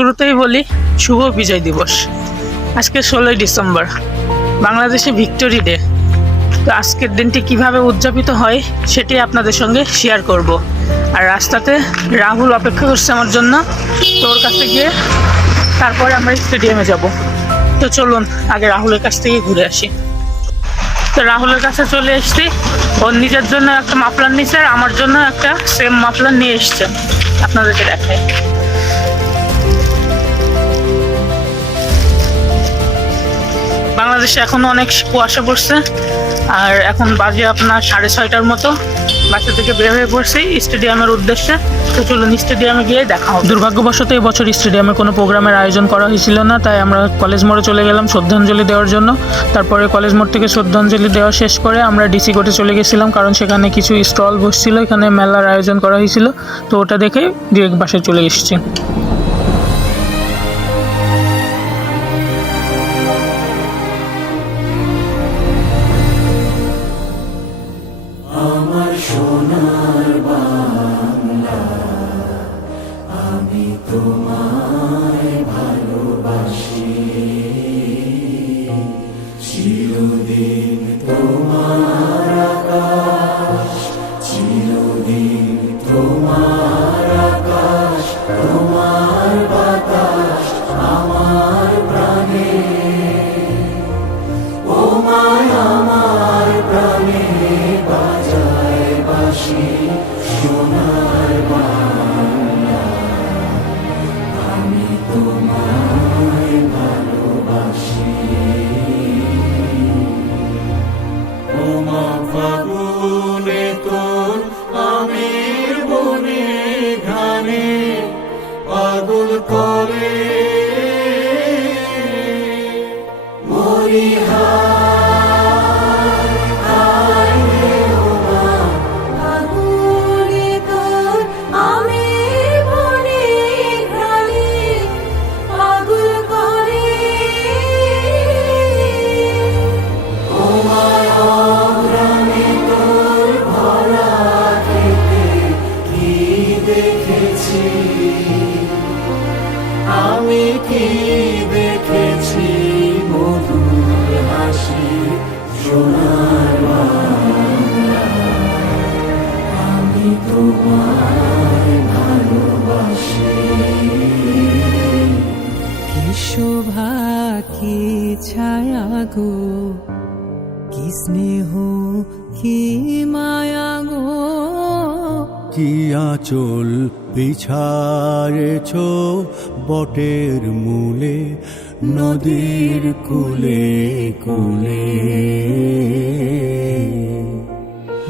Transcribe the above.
শুরুতেই বলি, শুভ বিজয় দিবস। আজকে ষোলোই ডিসেম্বর, বাংলাদেশে ভিক্টোরি ডে। তো আজকের দিনটি কীভাবে উদযাপিত হয়, সেটি আপনাদের সঙ্গে শেয়ার করব। আর রাস্তাতে রাহুল অপেক্ষা করছে আমার জন্য, তো ওর কাছে গিয়ে তারপরে আমরা স্টেডিয়ামে যাব। তো চলুন, আগে রাহুলের কাছ থেকে ঘুরে আসি। তো রাহুলের কাছে চলে এসেছি। ওর নিজের জন্য একটা মাফলার নিচ্ছে আর আমার জন্য একটা সেম মাফলার নিয়ে এসছে। আপনাদেরকে দেখায় বাংলাদেশে এখনও অনেক কুয়াশা পড়ছে। আর এখন বাজে আপনার সাড়ে ছয়টার মতো। বাসা থেকে বের হয়ে পড়ছি স্টেডিয়ামের উদ্দেশ্যে। তো চলুন স্টেডিয়ামে গিয়ে দেখা হবে। দুর্ভাগ্যবশত এই বছর স্টেডিয়ামে কোনো প্রোগ্রামের আয়োজন করা হয়েছিল না, তাই আমরা কলেজ মোড়ে চলে গেলাম শ্রদ্ধাঞ্জলি দেওয়ার জন্য। তারপরে কলেজ মোড় থেকে শ্রদ্ধাঞ্জলি দেওয়া শেষ করে আমরা ডিসি কোর্টে চলে গেছিলাম, কারণ সেখানে কিছু স্টল বসছিল, এখানে মেলার আয়োজন করা হয়েছিল। তো ওটা দেখে ডিরেক্ট বাসায় চলে এসেছি। আমার সোনার বাংলা আমি তোমার ওমা ফাগুনে তোর আমের বনে ঘানে পাগল করে ফাগুনে তোমায় ভালোবাসি ছায়া গো? কি স্নেহ, কি মায়া কি আঁচল বিছারেছ বটের মূলে, নদীর কুলে কুলে?